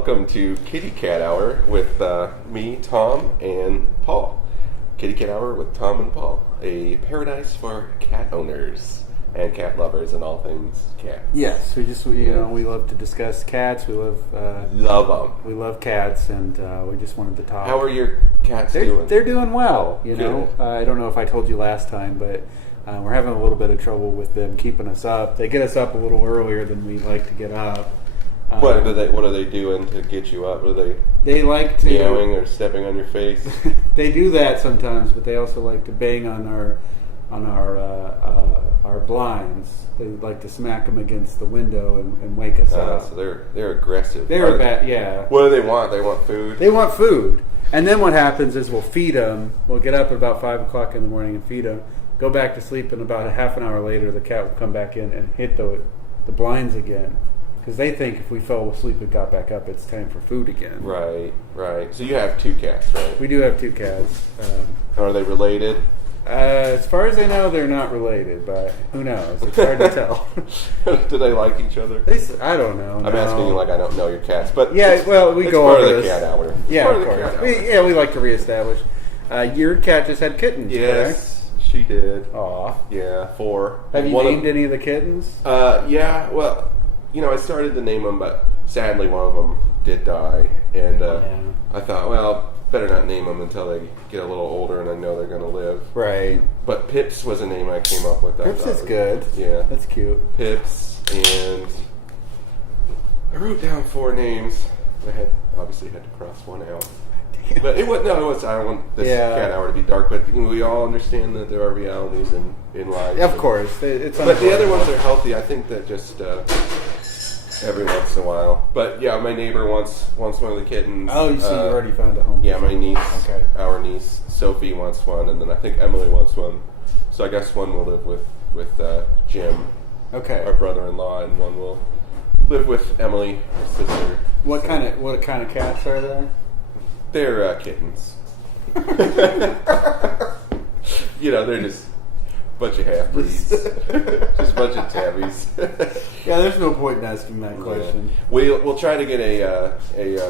Welcome to Kitty Cat Hour with me, Thom, and Paul. Kitty Cat Hour with Thom and Paul, a paradise for cat owners and cat lovers and all things cat. Yes, we just we love to discuss cats. We love them. We love cats, and we just wanted to talk. How are your cats doing? They're doing well. You Good. know, I don't know if I told you last time, but we're having a little bit of trouble with them keeping us up. They get us up a little earlier than we like to get up. What are they doing to get you up? Are they like to meowing or stepping on your face? They do that sometimes, but they also like to bang on our blinds. They like to smack them against the window and wake us up. So they're aggressive. They're bad, yeah. What do they want? They want food. They want food, and then what happens is we'll feed them. We'll get up at about 5 o'clock in the morning and feed them. Go back to sleep, and about a half an hour later, the cat will come back in and hit the blinds again. Because they think if we fell asleep and got back up, it's time for food again. Right. So you have 2 cats, right? We do have 2 cats. Are they related? As far as I know, they're not related, but who knows? It's hard to tell. Do they like each other? I don't know. I'm asking you like I don't know your cats, but yeah, well, we go over over the this. Cat hour. Yeah, of course. We like to reestablish. Your cat just had kittens, yes, correct? She did. Aw. Yeah, 4. Have you named any of the kittens? Yeah, well, I started to name them, but sadly one of them did die, and I thought, well, better not name them until they get a little older and I know they're going to live. Right. But Pips was a name I came up with. Pips is good. Yeah. That's cute. Pips, and I wrote down 4 names. I obviously had to cross one out. But it was, I don't want this cat hour to be dark, but we all understand that there are realities in life. Of course. But the other ones are healthy. I think that just every once in a while. But yeah, my neighbor wants one of the kittens. Oh, you already found a home. Yeah, my niece, our niece, Sophie wants one, and then I think Emily wants one. So I guess one will live with Jim, our brother-in-law, and one will live with Emily, her sister. What kind of cats are there? They're kittens. They're just a bunch of half-breeds. Just a bunch of tabbies. Yeah, there's no point in asking that question. We'll try to get a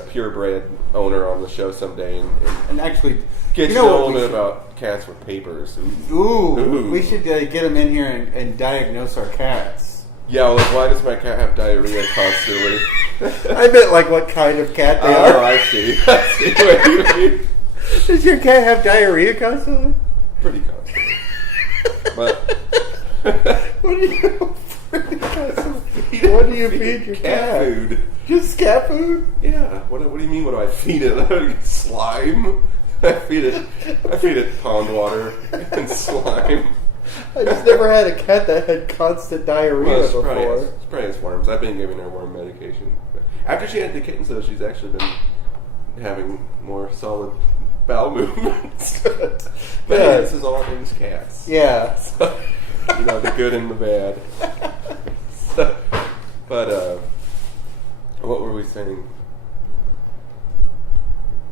purebred owner on the show someday and actually get you know a little bit about cats with papers. Ooh. We should get them in here and diagnose our cats. Yeah, well, why does my cat have diarrhea constantly? I meant like what kind of cat they are. Oh, I see. What do you mean? Does your cat have diarrhea constantly? Pretty constantly. But what do you feed your cat? Food. Just cat food? Yeah. What do you mean? What do I feed it? Slime? I feed it pond water and slime. I just never had a cat that had constant diarrhea before. It's probably worms. I've been giving her worm medication. After she had the kittens, though, she's actually been having more solid bowel movements. But yeah, this is all things cats. Yeah. So, the good and the bad. But what were we saying?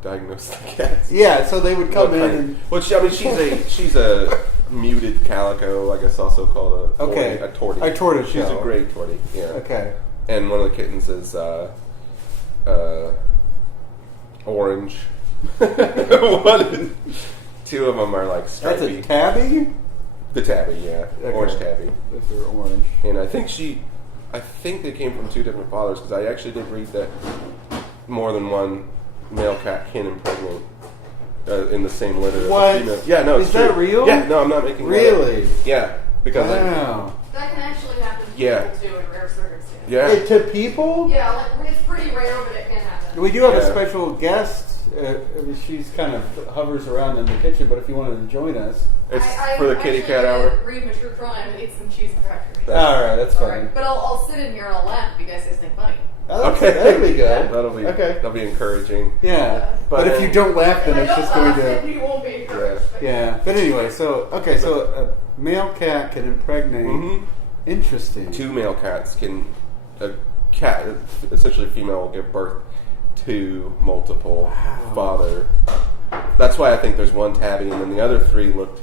Diagnose the cats. Yeah, so they would come in and... Well, she's a muted calico, I guess also called a tortie. A tortoise. She's a gray tortie, yeah. Okay. And one of the kittens is orange. 2 of them are like stripy. That's a tabby? The tabby, yeah. Okay. Orange tabby. Those are orange. And I think they came from 2 different fathers, because I actually did read that more than one male cat can impregnate in the same litter. What? Yeah, no, it's Is true. that real? Yeah, no, I'm not making Really? that up. Yeah, because that can actually happen to people too in rare circumstances. Yeah. To people? Yeah, it's pretty rare, but it can happen. We do have a special guest. She's kind of hovers around in the kitchen, but if you wanted to join us, it's for the kitty cat hour. Read mature crime and eat some cheese and crackers. All right, that's fine. Right. But I'll sit in here and I'll laugh if you guys say something funny. Okay, that'll be good. That'll be encouraging. Yeah, but if you don't laugh, then it's just going to. You won't be encouraged. Yeah, but anyway, so a male cat can impregnate. Mm-hmm. Interesting. 2 male cats can. A cat, essentially a female, will give birth to multiple father. That's why I think there's 1 tabby, and then the other 3 looked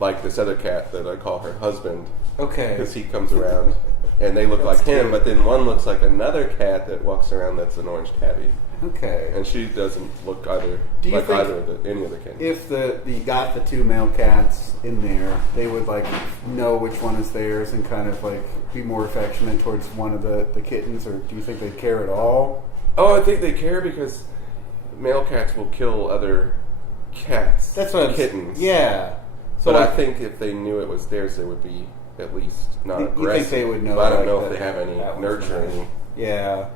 like this other cat that I call her husband. Okay. Because he comes around. And they look like him, but then one looks like another cat that walks around that's an orange tabby. Okay. And she doesn't look either Do you like think either of any of the kittens. If you got the 2 male cats in there, they would like know which one is theirs and kind of like be more affectionate towards one of the kittens, or do you think they'd care at all? Oh, I think they care because male cats will kill other cats. That's what kittens. Yeah. So But like, I think if they knew it was theirs, they would be at least not aggressive. you think they would know? But I don't like, know if that- they have any that one's nurturing. mine. Yeah.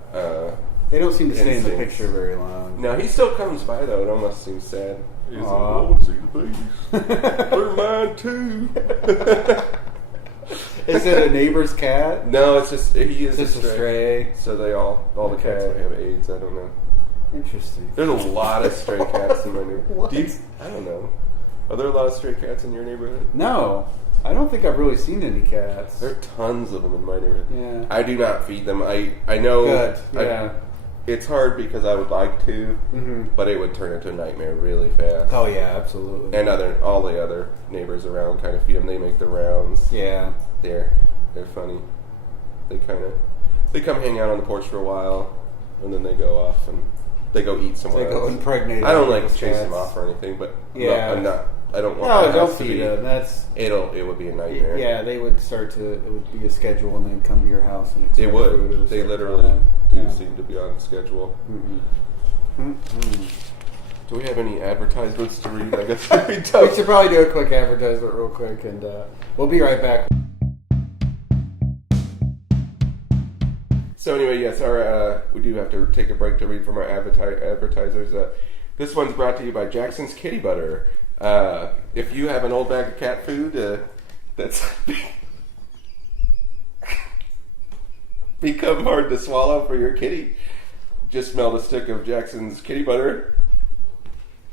They don't seem to stay in the instincts. picture very long. No, he still comes by though. It almost seems sad. He's like, Aw. "Oh, see the babies. They're mine too." Is it a neighbor's cat? No, it's just he is Just a stray. So they all the cats Okay. might have AIDS. I don't know. Interesting. There's a lot of stray cats in my neighborhood. What? I don't know. Are there a lot of stray cats in your neighborhood? No, I don't think I've really seen any cats. There are tons of them in my neighborhood. Yeah. I do not feed them. I know. Good. Yeah. It's hard because I would like to, but it would turn into a nightmare really fast. Oh yeah, absolutely. And all the other neighbors around kind of feed them. They make the rounds. Yeah. They're funny. They come hang out on the porch for a while, and then they go off and they go eat somewhere They go else. impregnate. I don't like those chase them cats. off or anything, but Yeah. I'm not. I don't want. No, my don't house to feed be, them. That's It would be a nightmare. yeah. They would start to. It would be a schedule, and they'd come to your house and They expect food at a would. They certain literally time. do Yeah. seem to be on schedule. Mm-mm. Do we have any advertisements to read? I guess we We don't. should probably do a quick advertisement real quick, and we'll be right back. So anyway, yes, we do have to take a break to read from our advertisers. This one's brought to you by Jackson's Kitty Butter. If you have an old bag of cat food that's become hard to swallow for your kitty, just melt a stick of Jackson's Kitty Butter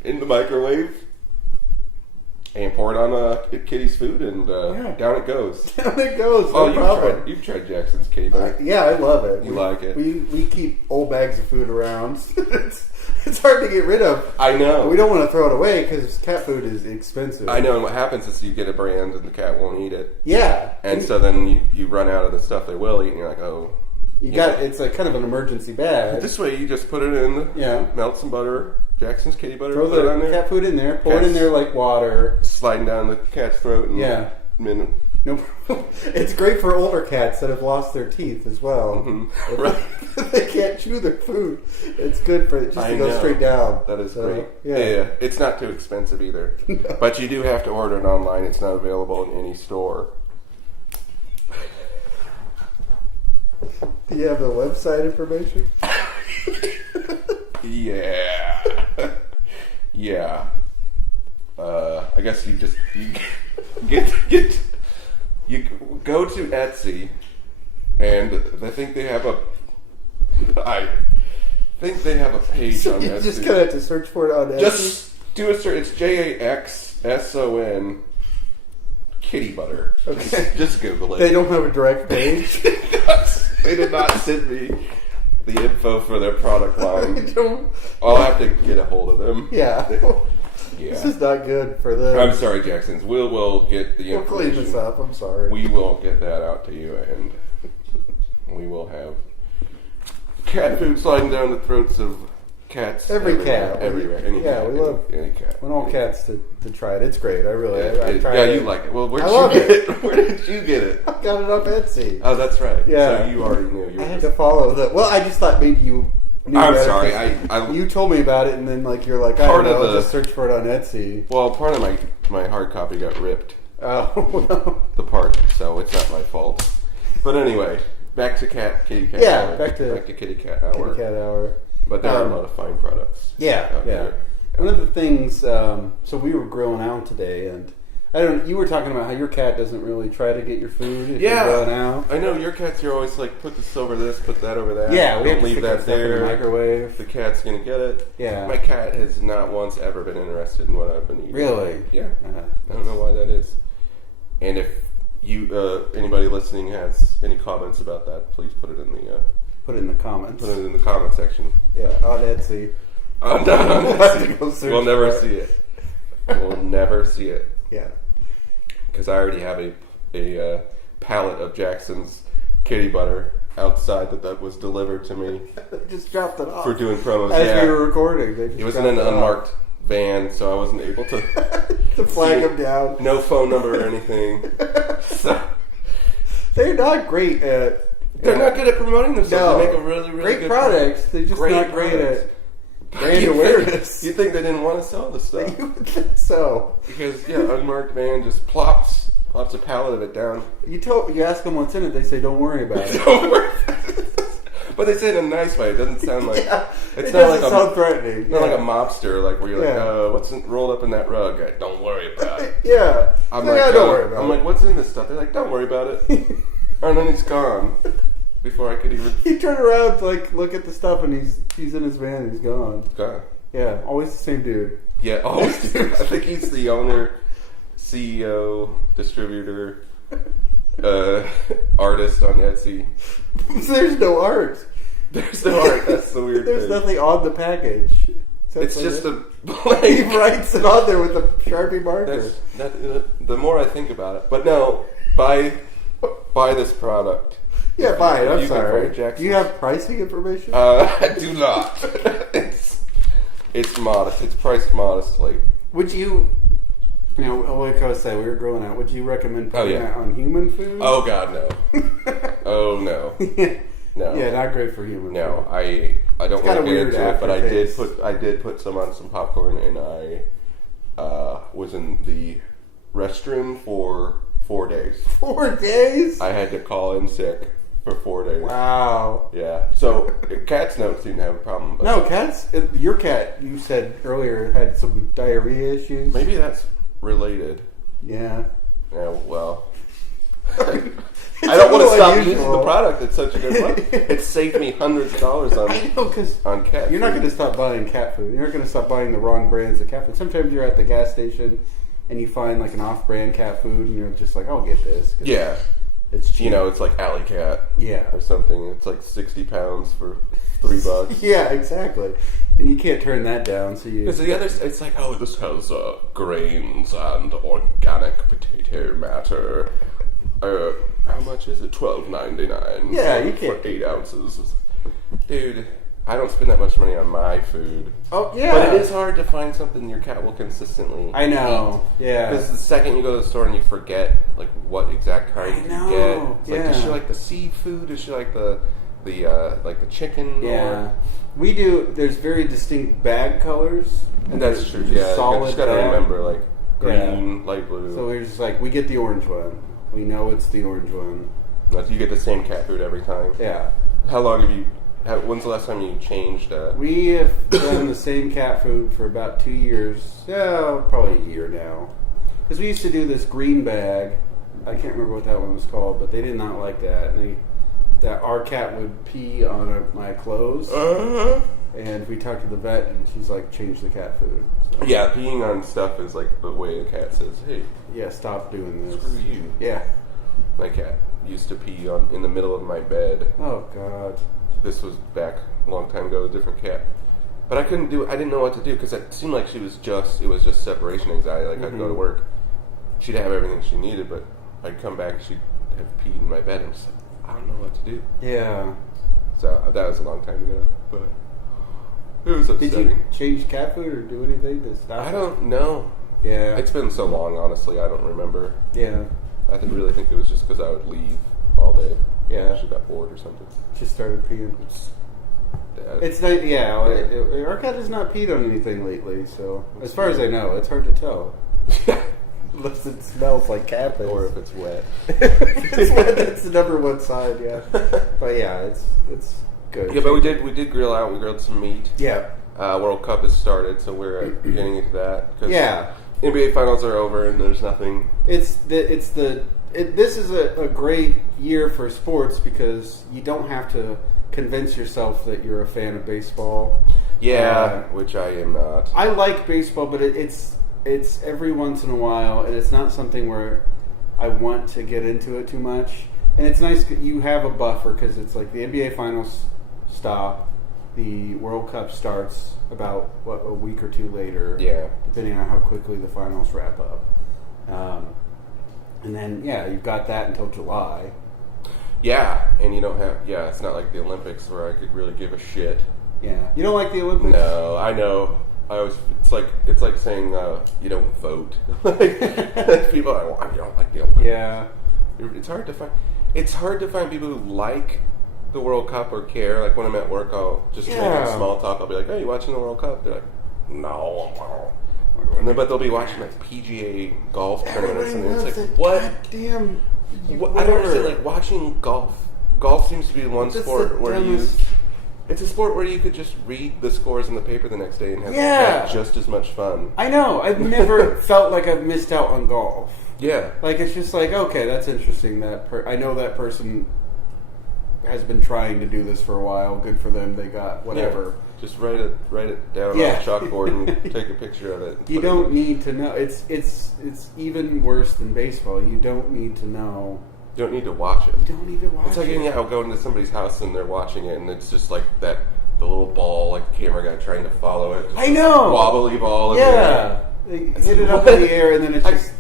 in the microwave and pour it on kitty's food, and down it goes. Down it goes. Oh, No problem. you've tried Jackson's Kitty Butter. Yeah, I love it. You like it. We keep old bags of food around. it's hard to get rid of. I know. We don't want to throw it away because cat food is expensive. I know, and what happens is you get a brand and the cat won't eat it. Yeah. And so then you run out of the stuff they will eat, and you're like, oh. You got it's like kind of an emergency bag. This way you just put it in, melt some butter, Jackson's Kitty Butter, Throw put it on the there, cat food in there, pour it in there like water. sliding down the cat's throat in Yeah. a minute. No problem. It's great for older cats that have lost their teeth as well. Right. They can't chew their food. It's good for it just I to go know. straight down. That is So, great. Yeah. It's not too expensive either. But you do have to order it online. It's not available in any store. Do you have the website information? Yeah. Yeah. I guess you go to Etsy, and I think they have a page on You Etsy. just kind of have to search for it on Etsy. Just do a search. It's JAXSON Kitty Butter. Okay. Just Google it. They don't have a direct page. They did not send me the info for their product They line. don't- I'll have to get a hold of them. yeah. Yeah. This is not good for them. I'm sorry, Jacksons. We'll get the We'll clean information. this up. I'm sorry. We will get that out to you, and we will have cat food sliding down the throats of cats. Every everywhere, cat. everywhere. Any Yeah, cat, we love- any cat. I want all cats to try it. It's great. I really. I tried Yeah, it. you like it. Well, where'd I you love get it. it? Where did you get it? I got it off Etsy. Oh, that's right. Yeah. So you already knew. You I were had just- to follow the. Well, I just thought maybe you. Knew I'm better sorry. 'cause I you told me about it, and then like you're like, I Part don't of know, the- just search for it on Etsy. well, part of my hard copy got ripped. Oh no. The part, so it's not my fault. But anyway, back to kitty cat. Yeah, hour. back to kitty cat hour. Kitty cat hour. But there are a lot of fine products. Yeah, out yeah. there. One of the things. So we were grilling out today, and I don't. You were talking about how your cat doesn't really try to get your food if Yeah. you're grilling out. I know your cats. You're always like, put this over this, put that over that. Yeah, we Don't have to leave stick that that stuff in there. the microwave. The cat's gonna get it. Yeah. My cat has not once ever been interested in what I've been eating. Really? Yeah. I don't know why that is. And if you anybody listening has any comments about that, please put it in the Put it in the comments. comment section. Yeah, on Etsy. Oh no, We'll have to go search we'll never for it. see it. We'll never see it Yeah. because I already have a pallet of Jackson's Kitty Butter outside that was delivered to me. They just dropped it off For doing promos, as we were recording. They just it was in an unmarked van, so I wasn't able to to flag them down. No phone number or anything. So, they're not great at. they're not good at promoting themselves. No. They make a really, really great good products. They're just not great at brand awareness. You think they didn't want to sell the stuff? You would think so. Because unmarked van just plops a pallet of it down. You ask them what's in it, they say, "Don't worry about it." Don't worry. But they say it in a nice way. It doesn't sound like it doesn't sound threatening. Not like a mobster, like where you're like, what's rolled up in that rug? Don't worry about it. Yeah. I'm like, like, don't worry about it. I'm like, what's in this stuff? They're like, don't worry about it. And then he's gone before I could even. He turned around to look at the stuff, and he's in his van, and he's gone. Gone. Yeah, always the same dude. Yeah, always. I think he's the owner, CEO, distributor, artist on Etsy. There's no art. There's no art. That's the weird There's thing. nothing on the package. It's just a he writes it on there with a Sharpie marker. The more I think about it, but no, buy this product. Yeah, buy it. I'm You sorry. can find Do you have pricing information? I do not. It's modest. It's priced modestly. Would you? Like I was saying, we were growing up. Would you recommend putting that on human food? Oh God, no. Oh no. No. Yeah, not great for human. No, food. I don't want to get into it, but aftertaste. I did put some on some popcorn, and I was in the restroom for 4 days. 4 days? I had to call in sick for 4 days. Wow. Yeah. So cats don't seem to have a problem. But No, cats. Your cat, you said earlier, had some diarrhea issues. maybe that's related. Yeah. Yeah. Well. I don't want to stop using unusual. the product. It's such a good product. It saved me hundreds of dollars on I know, because on cat. you're not food. going to stop buying cat food. You're not going to stop buying the wrong brands of cat food. Sometimes you're at the gas station and you find like an off-brand cat food, and you're just like, "I'll get this." Yeah. It's cheap. It's like Alley Cat. Yeah. Or something. It's like 60 pounds for $3. Yeah, exactly. And you can't turn that down. So you. Because the other, it's like, oh, this has grains and organic potato matter. How much is it? $12.99. Yeah, you can't. For 8 ounces. Dude, I don't spend that much money on my food. Oh yeah. But it is hard to find something your cat will consistently. I know. eat. Yeah. Because the second you go to the store and you forget like what exact kind you get. It's like, does she like the seafood? Does she like the chicken? Yeah. Or? We do. There's very distinct bag colors. And that's true. Just Yeah, you solid just gotta bag. remember like green, light blue. So we're just like, we get the orange one. We know it's the orange one. You get the same cat food every time. Yeah. How long have you? When's the last time you changed? We have done the same cat food for about 2 years. Yeah, probably a year now. Because we used to do this green bag. I can't remember what that one was called, but they did not like that. That our cat would pee on my clothes. And we talked to the vet, and she's like, change the cat food. So, Yeah, peeing on stuff is like the way the cat says, "Hey, yeah, stop doing this. screw you." Yeah. My cat used to pee in the middle of my bed. Oh, God. This was back a long time ago, a different cat. But I couldn't do it. I didn't know what to do because it seemed like it was just separation anxiety. Like I'd go to work, she'd have everything she needed, but I'd come back, she'd have peed in my bed, and I'm just like, I don't know what to do. Yeah. So that was a long time ago, but it was upsetting. Did you change cat food or do anything to stop I it? don't know. Yeah. It's been so long, honestly, I don't remember. Yeah. I really think it was just because I would leave all day. Yeah. She got bored or something. Just started peeing. Yeah. It's not, our cat has not peed on anything lately, so as far as I know, it's hard to tell. Unless it smells like cat piss. Or if it's wet. That's the number one sign, yeah. But yeah, it's good. Yeah, but we did grill out. We grilled some meat. Yeah. World Cup has started, so we're getting into that. 'Cause Yeah. NBA finals are over, and there's nothing. This is a great year for sports because you don't have to convince yourself that you're a fan of baseball. Yeah, which I am not. I like baseball, but it's every once in a while, and it's not something where I want to get into it too much. And it's nice that you have a buffer because it's like the NBA finals stop, the World Cup starts about a week or two later. Yeah. Depending on how quickly the finals wrap up. And then, you've got that until July. Yeah, and you don't have. Yeah, it's not like the Olympics where I could really give a shit. Yeah. You don't like the Olympics? No, I know. I always. It's like saying you don't vote. People are like, you don't like the Olympics. Yeah. It's hard to find. It's hard to find people who like the World Cup or care. Like when I'm at work, I'll just make small talk. I'll be like, "Hey, you watching the World Cup?" They're like, "No." But they'll be watching like PGA golf tournaments, and it's like, what? Damn. I don't understand. Like watching golf. Golf seems to be the one sport where it's a sport where you could just read the scores in the paper the next day and have just as much fun. I know. I've never felt like I've missed out on golf. Yeah. Like, it's just like, okay, that's interesting. I know that person has been trying to do this for a while. Good for them. They got whatever. Yeah. Just write it down on a chalkboard and take a picture of it. You don't need to know. It's even worse than baseball. You don't need to know. You don't need to watch it. You don't need to watch it. It's like I'll go into somebody's house and they're watching it, and it's just like the little ball, like the camera guy trying to follow it. I know. Wobbly ball. Yeah. They hit it up in the air, and then it's just...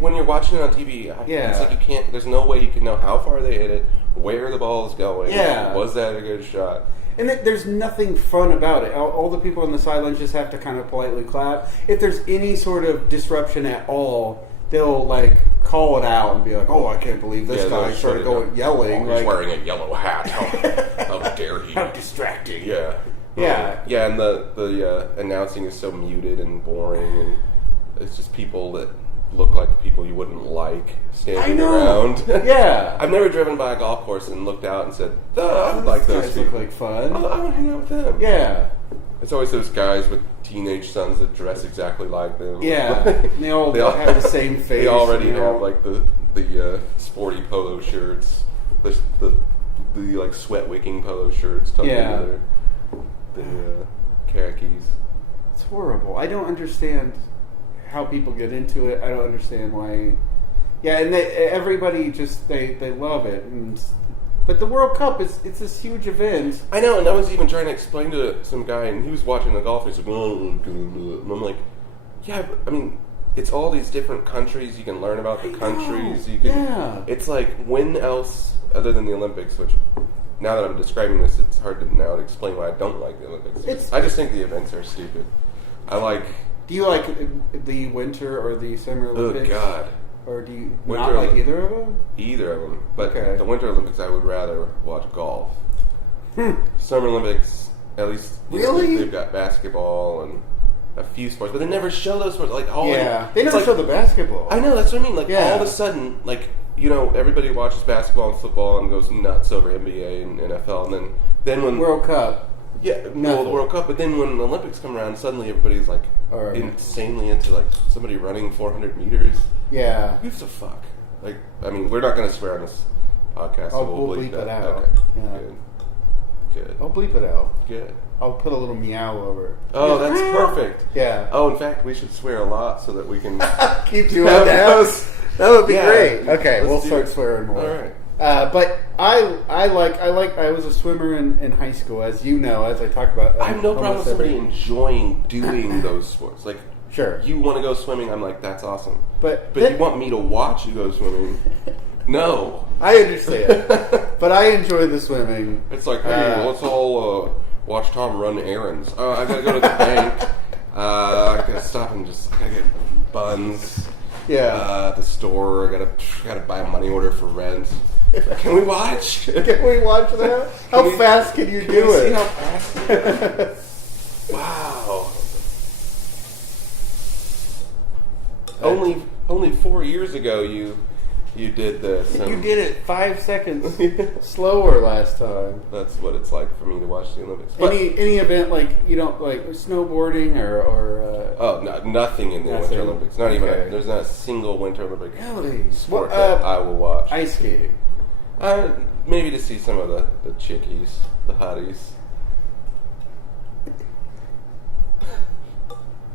when you're watching it on TV, it's like you can't... There's no way you can know how far they hit it, where the ball is going. Yeah. Was that a good shot? And there's nothing fun about it. All the people on the sidelines just have to kind of politely clap. If there's any sort of disruption at all, they'll like call it out and be like, "Oh, I can't believe this guy started going yelling." Oh, he's wearing a yellow hat. How dare he? How distracting! Yeah, yeah. And the announcing is so muted and boring, and it's just people that look like people you wouldn't like standing around. Yeah. I've never driven by a golf course and looked out and said, I like those people. Look like fun. I want to hang out with them. Yeah. It's always those guys with teenage sons that dress exactly like them. Yeah. they all have the same face. They already have like the sporty polo shirts, the like sweat wicking polo shirts tucked into their khakis. It's horrible. I don't understand how people get into it. I don't understand why. Yeah, and everybody just they love it. But the World Cup it's this huge event. I know, and I was even trying to explain to some guy, and he was watching the golf. He's like, and I'm like, yeah, I mean, it's all these different countries. You can learn about the countries. You can. It's like, when else other than the Olympics? Which now that I'm describing this, it's hard to now explain why I don't like the Olympics. I just think the events are stupid. Do you like the winter or the summer Olympics? Oh, God. Or do you not like either of them? Either of them. But the Winter Olympics, I would rather watch golf. Summer Olympics, at least... Really? They've got basketball and a few sports, but they never show those sports. Like, they never show the basketball. I know, that's what I mean. Like, all of a sudden, like, everybody watches basketball and football and goes nuts over NBA and NFL, and then when... World Cup. Yeah, the World Cup, but then when the Olympics come around, suddenly everybody's like insanely into like somebody running 400 meters. Yeah. Who gives a fuck? Like, I mean, we're not going to swear on this podcast. So we'll bleep it out. Okay. Yeah. Good. I'll bleep it out. Good. I'll put a little meow over it. Oh, that's perfect. Yeah. Oh, in fact, we should swear a lot so that we can keep doing that. That would be great. Okay, we'll start swearing more. All right. But I was a swimmer in high school, as you know, as I talk about. I have no problem with somebody enjoying doing those sports. Like, sure, you want to go swimming, I'm like, that's awesome. But you want me to watch you go swimming? No. I understand. But I enjoy the swimming. It's like, hey, let's all watch Tom run errands. I gotta go to the bank. I gotta stop and I gotta get buns. Yeah. At the store, I gotta buy a money order for rent. Can we watch? Can we watch that? How fast can you do it? See how fast you do it? Wow. Only 4 years ago you did this. You did it 5 seconds slower last time. That's what it's like for me to watch the Olympics. Any event like you don't like snowboarding or no, nothing in the Winter Olympics. Not even there's not a single Winter Olympic sport that I will watch. Ice skating. Maybe to see some of the chickies, the hotties.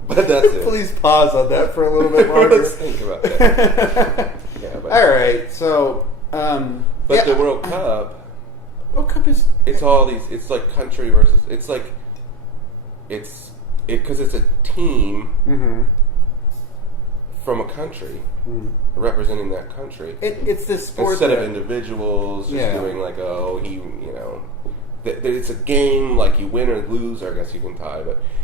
But that's it. Please pause on that for a little bit longer. Let's think about that. All right, so... but the World Cup... World Cup is... It's all these... It's like country versus... It's like... Because it's a team from a country, representing that country. It's this sport instead of individuals just doing like, it's a game, like you win or lose, or I guess you can tie,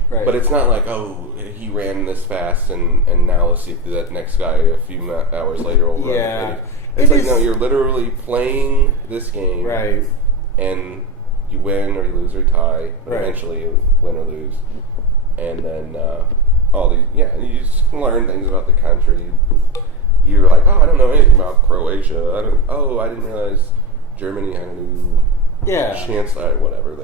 but it's not like, oh, he ran this fast and now let's see if that next guy a few hours later will run. Yeah. It's like, no, you're literally playing this game, right? And you win or you lose or you tie. Eventually, you win or lose, and then all these, you just learn things about the country. You're like, oh, I don't know anything about Croatia. I didn't realize Germany had a new chancellor, whatever.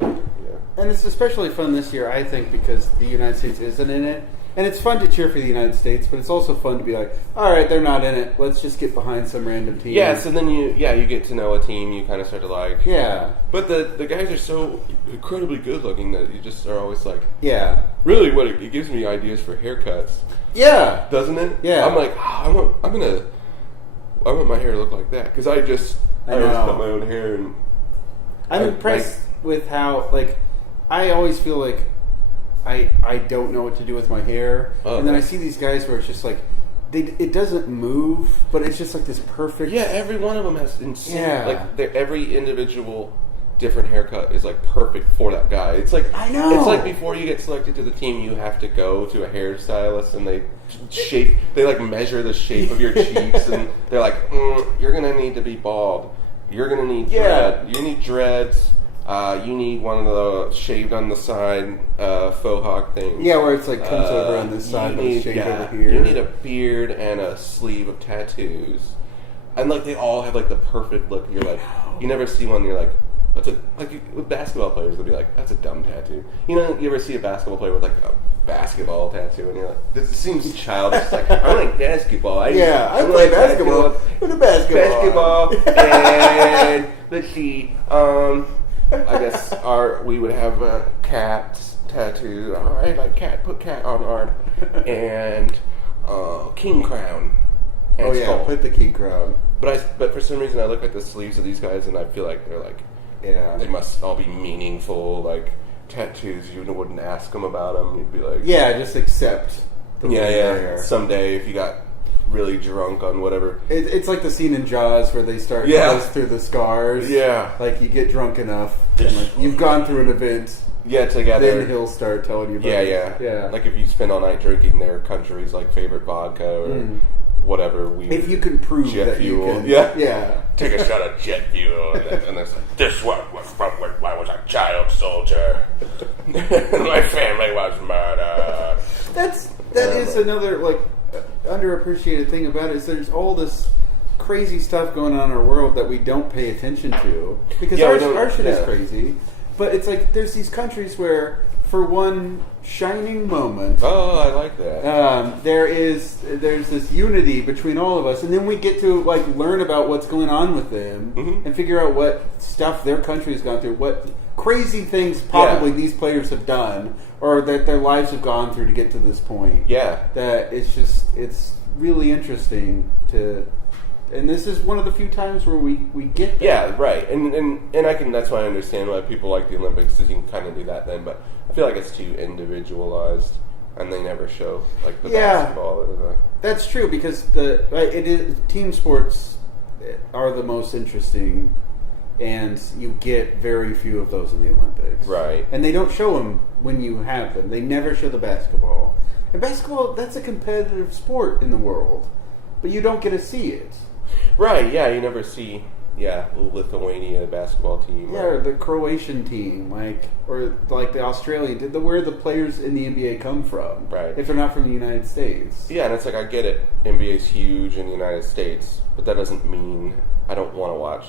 And it's especially fun this year, I think, because the United States isn't in it. And it's fun to cheer for the United States, but it's also fun to be like, all right, they're not in it. Let's just get behind some random team. Yeah, so then you get to know a team you kind of start to like. Yeah. But the guys are so incredibly good looking that you just are always like, really, it gives me ideas for haircuts. Yeah. Doesn't it? Yeah. I'm like, I want my hair to look like that, because I always cut my own hair. And I'm impressed with how, like, I always feel like I don't know what to do with my hair, and then I see these guys where it's just like it doesn't move, but it's just like this perfect. Yeah, every one of them has insane. Like every individual different haircut is like perfect for that guy. It's like, I know. It's like before you get selected to the team, you have to go to a hairstylist and they like measure the shape of your cheeks, and they're like, you're gonna need to be bald. You're gonna need dread. You need dreads. You need one of the shaved on the side faux hawk things. Yeah, where it's like comes over on this side, but it's shaved over here. You need a beard and a sleeve of tattoos, and like they all have like the perfect look. You're like, you never see one. You're like, with basketball players, they'll be like, that's a dumb tattoo. You know, you ever see a basketball player with like a basketball tattoo, and you're like, this seems childish. Like, I like basketball. I play basketball. With a basketball. And let's see. I guess we would have a cat's tattoo. All right, like cat, put cat on arm, and king crown. And skull. Put the king crown. But for some reason, I look at the sleeves of these guys, and I feel like they're like, they must all be meaningful, like tattoos. You wouldn't ask them about them. You'd be like, just accept. Someday, if you got really drunk on whatever. It's like the scene in Jaws where they start goes through the scars. Yeah. Like you get drunk enough and like you've gone through an event. Yeah, together. Then he'll start telling you about Yeah. Like if you spend all night drinking their country's like favorite vodka or whatever weird. If you can prove jet that fuel. you can. Yeah. Take a shot of jet fuel and it's like, this was from when I was a child soldier. My family was murdered. That is another like underappreciated thing about it is there's all this crazy stuff going on in our world that we don't pay attention to because our shit is crazy, but it's like there's these countries where for one shining moment I like that there's this unity between all of us, and then we get to like learn about what's going on with them and figure out what stuff their country has gone through, what crazy things probably these players have done or that their lives have gone through to get to this point. Yeah. That it's really interesting to, and this is one of the few times where we get that. Yeah, right. And that's why I understand why people like the Olympics, because you can kind of do that then, but I feel like it's too individualized and they never show like the basketball or the... That's true, because team sports are the most interesting, and you get very few of those in the Olympics. Right. And they don't show them when you have them. They never show the basketball. And basketball, that's a competitive sport in the world, but you don't get to see it. Right, yeah, you never see, Lithuania basketball team. Yeah, or the Croatian team, or the Australian team, where the players in the NBA come from. Right. If they're not from the United States. Yeah, and it's like, I get it, NBA's huge in the United States, but that doesn't mean I don't want to watch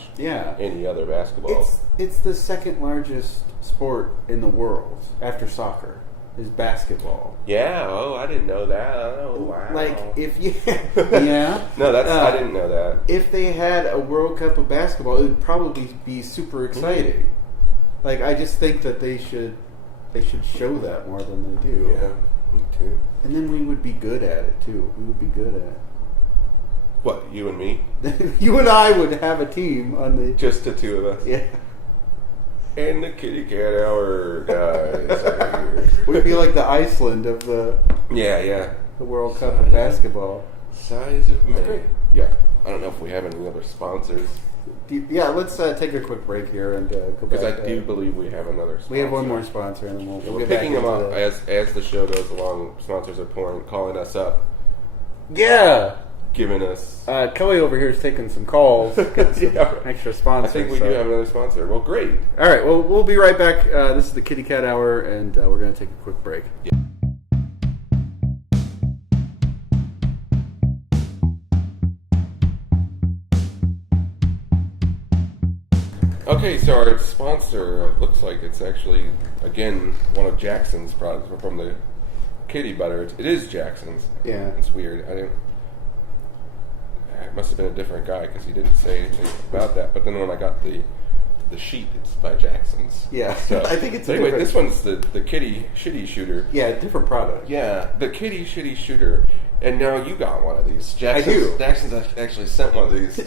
any other basketball. It's the second largest sport in the world after soccer. Is basketball. Yeah, I didn't know that. Oh, wow. Like, if you... No, I didn't know that. If they had a World Cup of basketball, it would probably be super exciting. Like, I just think that they should show that more than they do. Yeah, me too. And then we would be good at it, too. We would be good at it. What, you and me? You and I would have a team on the... Just the two of us? Yeah. And the kitty cat hour guys. We'd be like the Iceland of the the World Cup of basketball. Size of man. great. Yeah. I don't know if we have any other sponsors. Let's take a quick break here and go back. Because I do believe we have another sponsor. We have one more sponsor, and then we'll We're get back picking them into up as the show goes along. Sponsors are calling us up, Yeah. giving us. Kelly over here is taking some calls, getting some Yeah. extra I sponsors. think we do have another sponsor. Well, great. All right, well, we'll be right back. This is the Kitty Cat Hour, and we're going to take a quick break. Yeah. Okay, so our sponsor looks like it's actually, again, one of Jackson's products from the kitty butter. It is Jackson's. Yeah. It's weird. It must have been a different guy because he didn't say anything about that. But then when I got the sheet, it's by Jackson's. Yeah, So, I think it's anyway. different. This one's the kitty shitty shooter. Yeah, different product. Yeah, the kitty shitty shooter. And now you got one of these. do. Jackson's actually sent one of these. Did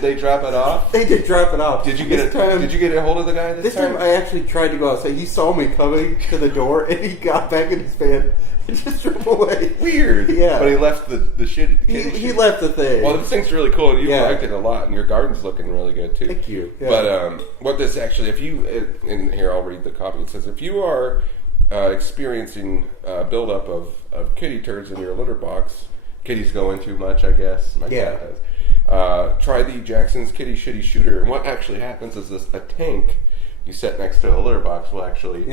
they drop it off? They did drop it off. Did you get Did you get a hold of the guy this time? I actually tried to go outside. He saw me coming to the door, and he got back in his van and just drove away. Weird. Yeah. But he left the shit. He left the thing. Well, this thing's really cool, and you Yeah. liked it a lot, and your garden's looking really good too. Thank you. Yeah. But what this actually, if you, and here I'll read the copy. It says, if you are experiencing buildup of kitty turds in your litter box, kitties going too much, I guess. My cat has. Try the Jackson's Kitty Shitty Shooter. And what actually happens is a tank you set next to a litter box will actually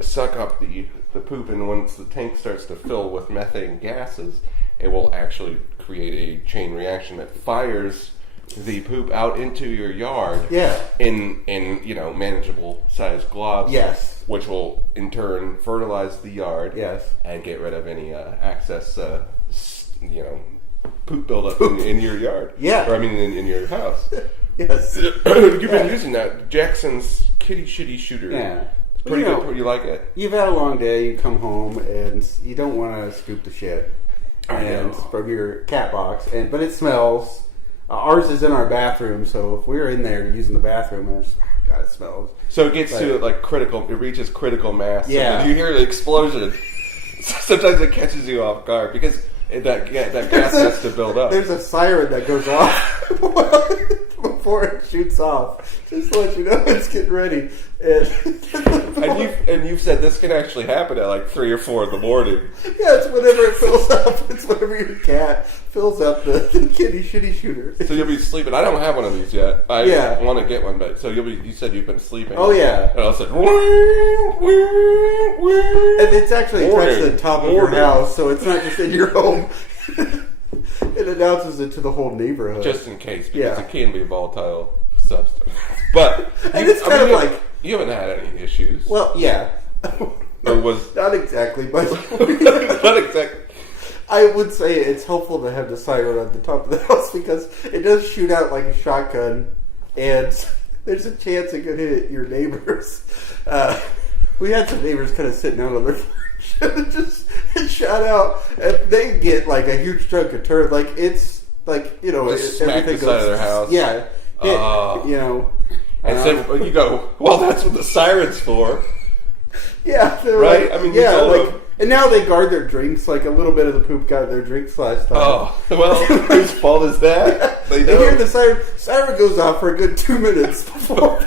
suck up the poop, and once the tank starts to fill with methane gases, it will actually create a chain reaction that fires the poop out into your yard in manageable sized globs. Yes. Which will in turn fertilize the yard. Yes. And get rid of any excess poop buildup in your yard. Yeah. Or I mean in your house. Yes. You've been using that Jackson's Kitty Shitty Shooter. Yeah. It's pretty good. You like it? You've had a long day. You come home and you don't want to scoop the shit from your cat box, but it smells. Ours is in our bathroom, so if we're in there using the bathroom, and God, it smells. So it gets to critical. It reaches critical mass. Yeah. And you hear the explosion. Sometimes it catches you off guard because that gas has to build up. There's a siren that goes off before it shoots off, just to let you know it's getting ready. And you've said this can actually happen at like 3 or 4 in the morning. Yeah, it's whenever it fills up. It's whenever your cat fills up the kitty shitty shooter. So you'll be sleeping. I don't have one of these yet. I want to get one, but so you said you've been sleeping. Oh yeah. And all of a sudden, and it's actually touched the top of your house, so it's not just in your home. It announces it to the whole neighborhood. Just in case, because it can be a volatile substance. But and it's kind of like you haven't had any issues. Well, yeah. Or was not exactly, but not exactly. I would say it's helpful to have the siren on the top of the house because it does shoot out like a shotgun, and there's a chance it could hit your neighbors. We had some neighbors kind of sitting out on their porch, and it shot out, and they get like a huge chunk of turd. Like it's like smack the side of their house. Yeah, and so you go, well, that's what the siren's for. Yeah, right. I mean, and now they guard their drinks. Like a little bit of the poop got their drinks last time. Oh, well, whose fault is that? Yeah. They hear the siren. Siren goes off for a good 2 minutes before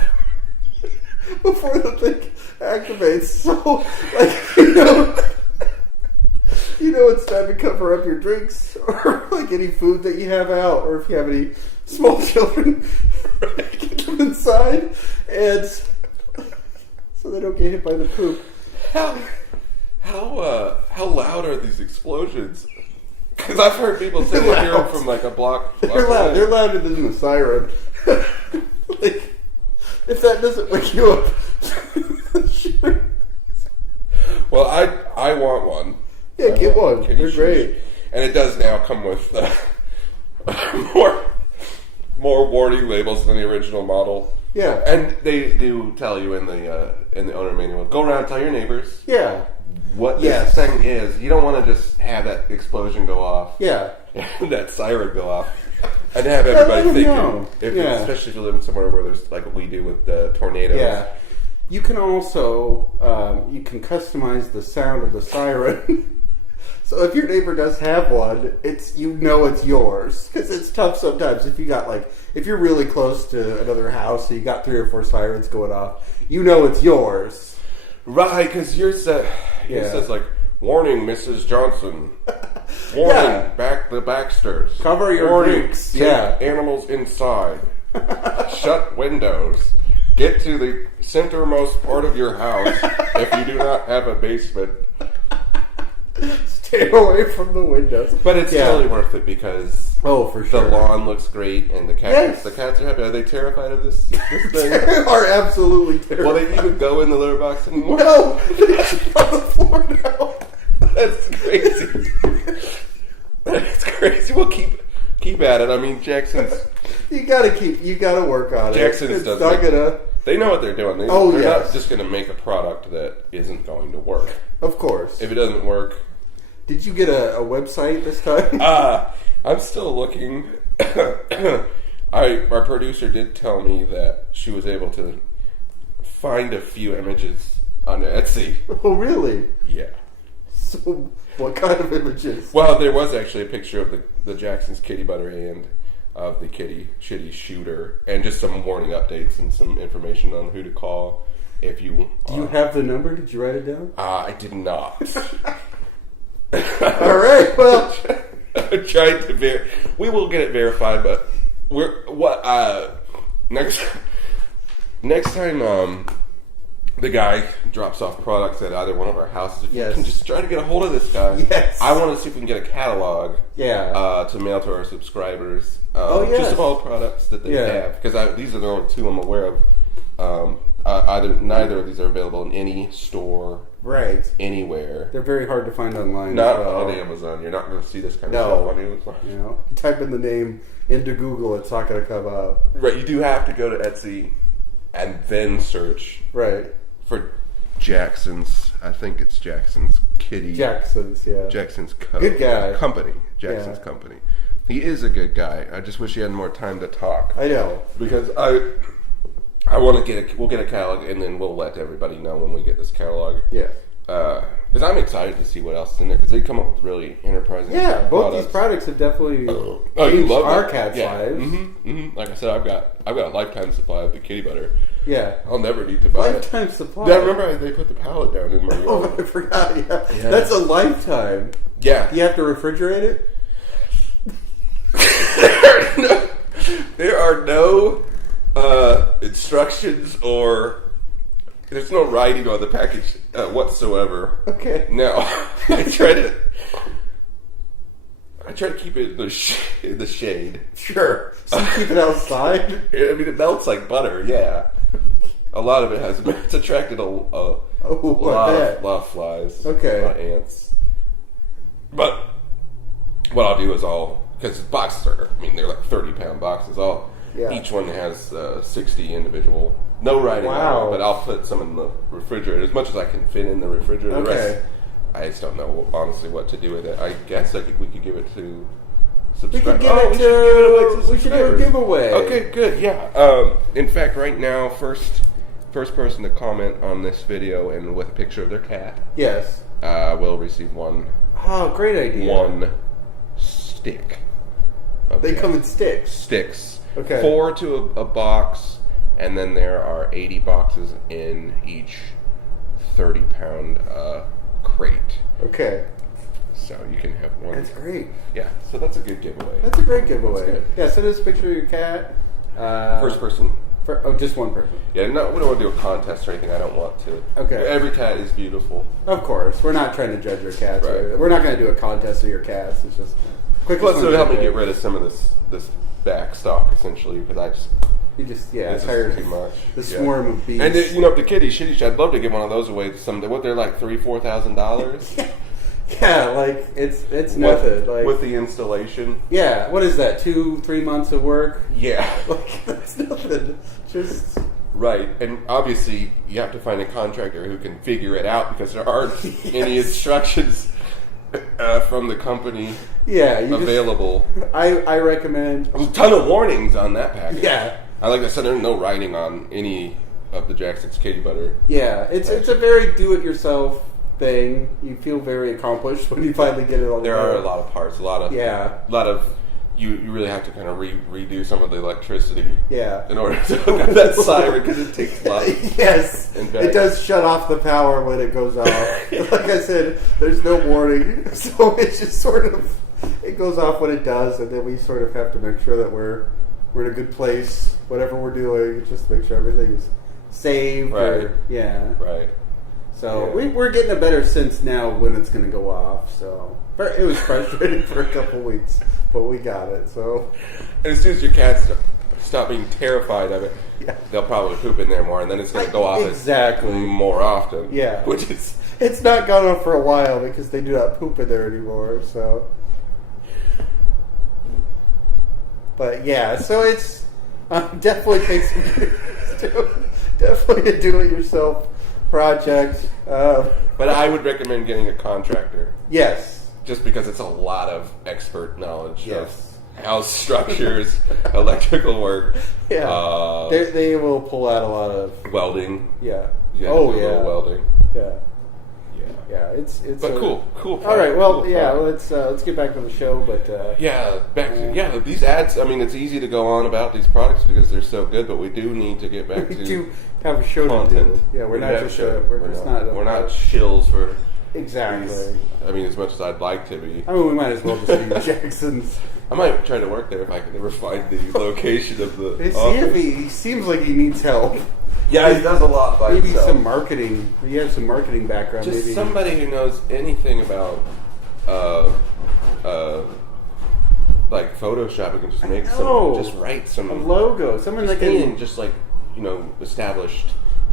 the thing activates. So, it's time to cover up your drinks or like any food that you have out, or if you have any small children, get them inside, and so they don't get hit by the poop. How loud are these explosions? Because I've heard people say they hear them from like a block. They're loud. They're louder than the siren. Like, if that doesn't wake you up, sure. Well, I want one. Yeah, get one. They're great. And it does now come with more warning labels than the original model. Yeah, and they do tell you in the owner manual, go around and tell your neighbors. Yeah. What this thing is. You don't want to just have that explosion go off. Yeah. And that siren go off. And have everybody thinking, especially if you live somewhere where there's like what we do with the tornadoes. Yeah. You can also you can customize the sound of the siren So if your neighbor does have one, it's yours, because it's tough sometimes if you're really close to another house, so you got 3 or 4 sirens going off, it's yours, right? Because yours says like, "Warning, Mrs. Johnson. Warning, the Baxters. Cover your Warning, drinks." take animals inside. Shut windows. Get to the centermost part of your house if you do not have a basement. Stay away from the windows. But it's totally worth it because for sure, the lawn looks great and the cats are happy. Are they terrified of this thing? They are absolutely terrified. Will they even go in the litter box anymore? No, they sit on the floor now. That's crazy. That's crazy. Well, keep at it. I mean, Jackson's. You gotta work on Jackson's it. doesn't. They know what they're doing. They're yes. not just going to make a product that isn't going to work. Of course. If it doesn't work. Did you get a website this time? I'm still looking. Our producer did tell me that she was able to find a few images on Etsy. Oh, really? Yeah. So, what kind of images? Well, there was actually a picture of the Jackson's kitty butter and of the shitty shooter, and just some warning updates and some information on who to call if you. Do you have the number? Did you write it down? I did not. All right. Well, I'm trying to we will get it verified, but next time the guy drops off products at either one of our houses, if you can just try to get a hold of this guy. Yes. I want to see if we can get a catalog. Yeah. To mail to our subscribers. Yes. Just of all the products that they have, because these are the only 2 I'm aware of. Neither of these are available in any store. Right. Anywhere. They're very hard to find online. Not on Amazon. You're not going to see this kind of stuff on Amazon. You type in the name into Google, it's not going to come up. Right. You do have to go to Etsy and then search. Right. For Jackson's. I think it's Jackson's Kitty. Jackson's good guy. Company. Jackson's Company. He is a good guy. I just wish he had more time to talk. I know. Because I want to we'll get a catalog, and then we'll let everybody know when we get this catalog. Yeah. Because I'm excited to see what else is in there, because they come up with really enterprising products. Both these products have definitely changed our cats' lives. Mm-hmm, mm-hmm. Like I said, I've got a lifetime supply of the kitty butter. Yeah. I'll never need to buy lifetime supply. Yeah, remember they put the pallet down in my yard. Oh, I forgot. Yeah. That's a lifetime. Yeah. Do you have to refrigerate it? There are no instructions or there's no writing on the package whatsoever. Okay. Now, I try to keep it in the shade. Sure. So you keep it outside? I mean, it melts like butter. Yeah. A lot of it has. It's attracted a lot of flies. Okay. A lot of ants. But what I'll do is because boxes they're like 30-pound boxes. Each one has 60 individual. No writing on it, but I'll put some in the refrigerator as much as I can fit in the refrigerator. Okay. The rest, I just don't know honestly what to do with it. I guess we could give it to subscribers. We should do a giveaway. Okay, good. Yeah. In fact, right now, first person to comment on this video and with a picture of their cat. Yes. Will receive one. Oh, great idea. One stick. They come in sticks. Sticks. Okay. 4 to a box, and then there are 80 boxes in each 30-pound crate. Okay. So you can have one. That's great. Yeah, so that's a good giveaway. That's a great giveaway. Yeah, send us a picture of your cat. First person. Just one person. Yeah, no, we don't want to do a contest or anything. I don't want to. Okay. Every cat is beautiful. Of course. We're not trying to judge your cats. Right. We're not going to do a contest of your cats. It's just quick. Well, so to help me get rid of some of this back stock, essentially, because I just... tired too much. The swarm of bees. And if the kitty shitty, I'd love to give one of those away someday. What, they're like $3,000-$4,000? Yeah, like it's nothing. Like with the installation. Yeah, what is that? 2-3 months of work? Yeah, like that's nothing. Just right. And obviously, you have to find a contractor who can figure it out because there aren't any instructions from the company. Available. I recommend. There's a ton of warnings on that package. Yeah, like I said, there's no writing on any of the Jackson's kitty butter. Yeah, it's a very do-it-yourself thing. You feel very accomplished when you finally get it all There together. are a lot of parts, a lot of you really have to kind of redo some of the electricity in order to hook up that siren because it takes a lot. Yes, And it does shut off the power when it goes off. Like I said, there's no warning, so it's just sort of it goes off when it does, and then we sort of have to make sure that we're in a good place, whatever we're doing, just make sure everything is saved. Right. Right. So we're getting a better sense now when it's going to go off. So it was frustrating for a couple weeks, but we got it. So, and as soon as your cats stop being terrified of it, they'll probably poop in there more, and then it's going to go off more often. Yeah, which is it's not gone off for a while because they do not poop in there anymore. So, but so it's definitely takes some definitely a do-it-yourself project. But I would recommend getting a contractor. Yes. Just because it's a lot of expert knowledge of house structures, electrical work. Yeah. They will pull out a lot of... welding. Yeah. Welding. Yeah. It's but cool. All right. Well, let's get back to the show. But these ads. I mean, it's easy to go on about these products because they're so good, but we do need to get back to. We do have a show content. to do. Yeah, we're not shills for. Exactly. These, I mean, as much as I'd like to be. I mean, we might as well just be Jackson's. I might try to work there if I can ever find the location of the See office. if he seems like he needs help. Yeah, he does a lot by maybe himself. Some marketing. You have some marketing background. Just maybe somebody who knows anything about like photoshopping and just make write some a logo. Someone that can just established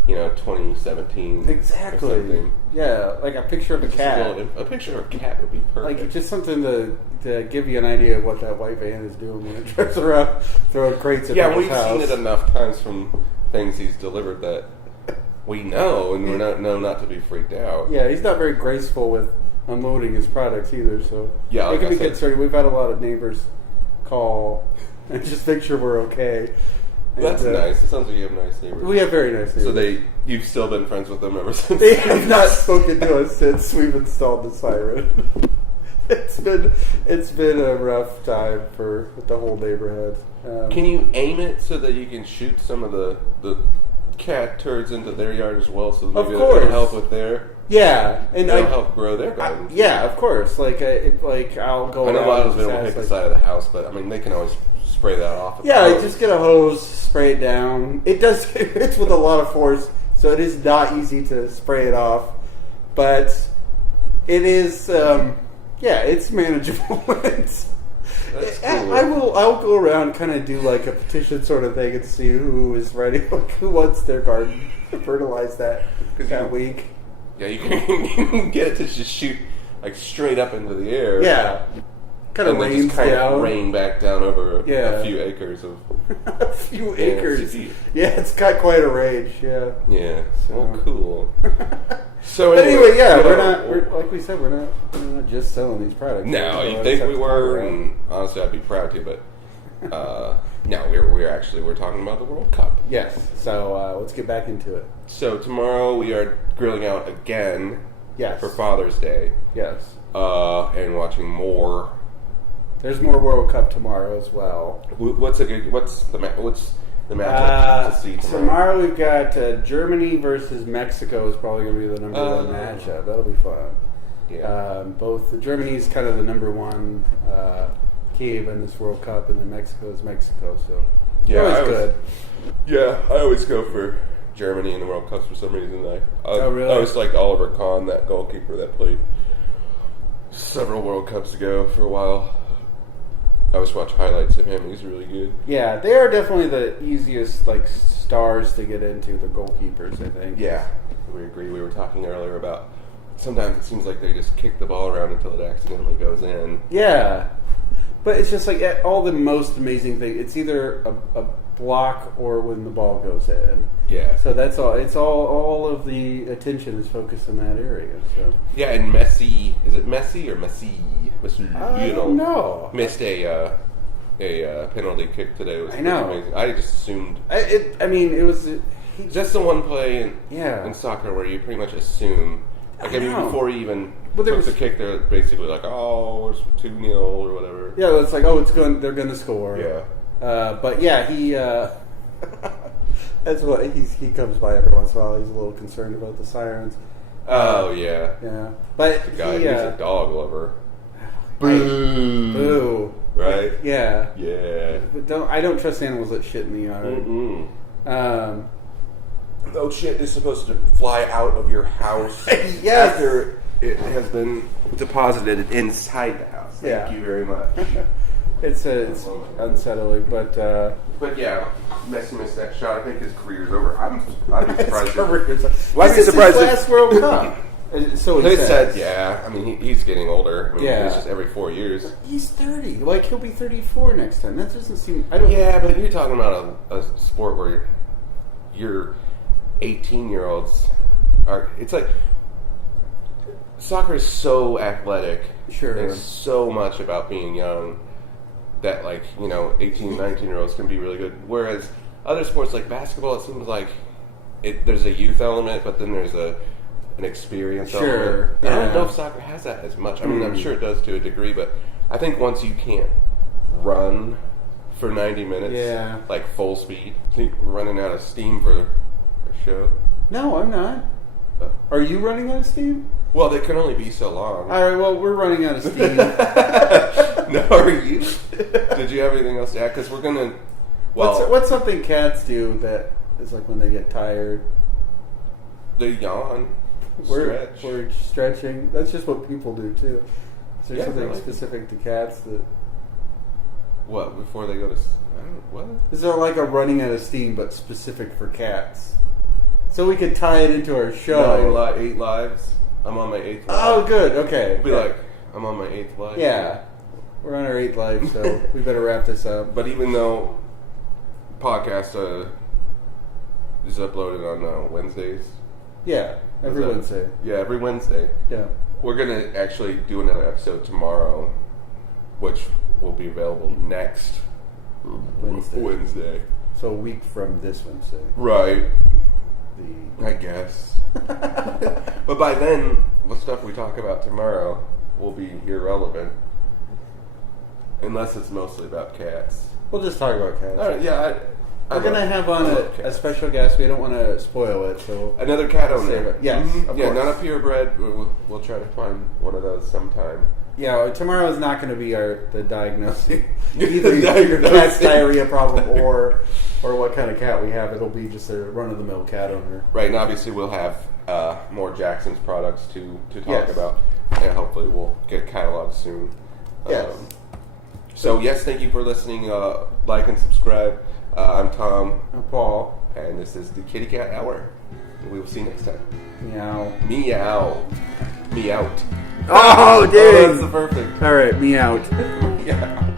2017 exactly. or something. Yeah, like a picture of a cat. A picture of a cat would be perfect. Like just something to give you an idea of what that white van is doing when it drives around throwing crates at people's house. We've seen it enough times from things he's delivered that we know, and we know not to be freaked out. Yeah, he's not very graceful with unloading his products either, so it can be concerning. We've had a lot of neighbors call and just make sure we're okay. That's nice. It sounds like you have nice neighbors. We have very nice neighbors. So you've still been friends with them ever since? They have not spoken to us since we've installed the siren. It's been a rough time for the whole neighborhood. Can you aim it so that you can shoot some of the cat turds into their yard as well? So maybe it'll help with their and it'll help grow their gardens. Of course. Like I'll go. I know a lot of those will hit the side of the house, but I mean they can always spray that off. Just get a hose, spray it down. It does. It's with a lot of force, so it is not easy to spray it off, but it is. It's manageable. That's cool. I'll go around, kind of do like a petition sort of thing, and see who is ready, like who wants their garden fertilized that week. Yeah, you can get it to just shoot like straight up into the air. Yeah. Kind of rains down. Rain back down over a few acres of. A few acres. Yeah, it's got quite a range. Yeah. Yeah. So cool. So anyway, we're like we said, we're not just selling these products. No, you'd think we were, and honestly, I'd be proud to, but no, we're talking about the World Cup. Yes. So let's get back into it. So tomorrow we are grilling out again. Yes. For Father's Day. Yes. And watching more. There's more World Cup tomorrow as well. What's the matchup to see tomorrow? Tomorrow we've got Germany versus Mexico is probably going to be the number one matchup. That'll be fun. Yeah. Both Germany's kind of the number one team in this World Cup, and then Mexico is Mexico. So good. Yeah, I always go for Germany in the World Cup for some reason. Really? I always liked Oliver Kahn, that goalkeeper that played several World Cups ago for a while. I always watch highlights of him. He's really good. Yeah, they are definitely the easiest stars to get into, the goalkeepers, I think. Yeah, we agree. We were talking earlier about sometimes it seems like they just kick the ball around until it accidentally goes in. Yeah, but it's just all the most amazing thing. It's either a block or when the ball goes in. Yeah. So that's all. It's all of the attention is focused in that area. So. Yeah, and Messi, is it Messi or Messi? I don't know. Missed a penalty kick today. It was amazing. I just assumed. It was. That's the one play in soccer where you pretty much assume Like, I mean, know. before he even But there took the was- kick, they're basically like, oh, it's 2-0 or whatever. Yeah, it's like, oh, they're going to score. Yeah. But yeah, he. That's what he comes by every once in a while. He's a little concerned about the sirens. Oh, yeah. Yeah, but The guy, he. he's a dog lover. Boo. Boo. Right? Yeah. Yeah. But I don't trust animals that shit in the yard. Mm-mm. No shit is supposed to fly out of your house Yes. after it has been deposited inside the house. Thank you very much. It's unsettling, but But yeah, Messi missed that shot. I think his career's over. I'd be surprised. Why be surprised his if- last World Cup? So he They says. said, yeah. I mean, he's getting older. I mean, Yeah. it's just every 4 years. He's 30. Like, he'll be 34 next time. That doesn't seem... I don't... Yeah, but you're talking about a sport where your 18-year-olds are... It's like... Soccer is so athletic. Sure. And it's so much about being young that, like, 18, 19-year-olds can be really good. Whereas other sports like basketball, it seems like there's a youth element, but then there's an experience element. Yeah. I don't know if soccer has that as much. I mean, I'm sure it does to a degree, but I think once you can't run for 90 minutes, like full speed, I think we're running out of steam for the show. No, I'm not. Are you running out of steam? Well, they can only be so long. All right, well, we're running out of steam. No, are you? Did you have anything else to add? Because we're going to... Well, What's something cats do that is like when they get tired? they yawn. We're Stretch. stretching. That's just what people do, too. Is there Yeah, something really. specific to cats that... What, before they go to... What? Is there like a running out of steam but specific for cats? So we could tie it into our show. No, 8 lives. I'm on my 8th life. Oh, good. Okay. It'll be like, I'm on my 8th life. Yeah. We're on our 8th life, so we better wrap this up. But even though podcast is uploaded on Wednesdays. Yeah, every Wednesday. Yeah, every Wednesday. Yeah. We're going to actually do another episode tomorrow, which will be available next Wednesday. So a week from this Wednesday. Right. I guess. But by then, the stuff we talk about tomorrow will be irrelevant. Unless it's mostly about cats. We'll just talk about cats. All right, yeah. We're going to have on a special guest. We don't want to spoil it, so... Another cat owner. Save it. Yes, of Yeah, course. not a purebred. We'll try to find one of those sometime. Yeah, tomorrow is not going to be the diagnosing. Either The your cat's diagnosing. diarrhea problem or what kind of cat we have. It'll be just a run-of-the-mill cat owner. Right, and obviously we'll have more Jackson's products to talk Yes. about. And hopefully we'll get a catalog soon. Yes. So, yes, thank you for listening. Like and subscribe. I'm Tom. I'm Paul. And this is the Kitty Cat Hour. We will see you next time. Meow. Meow. Meout. Oh, dude! Oh, that's the perfect. All right, me out. Yeah.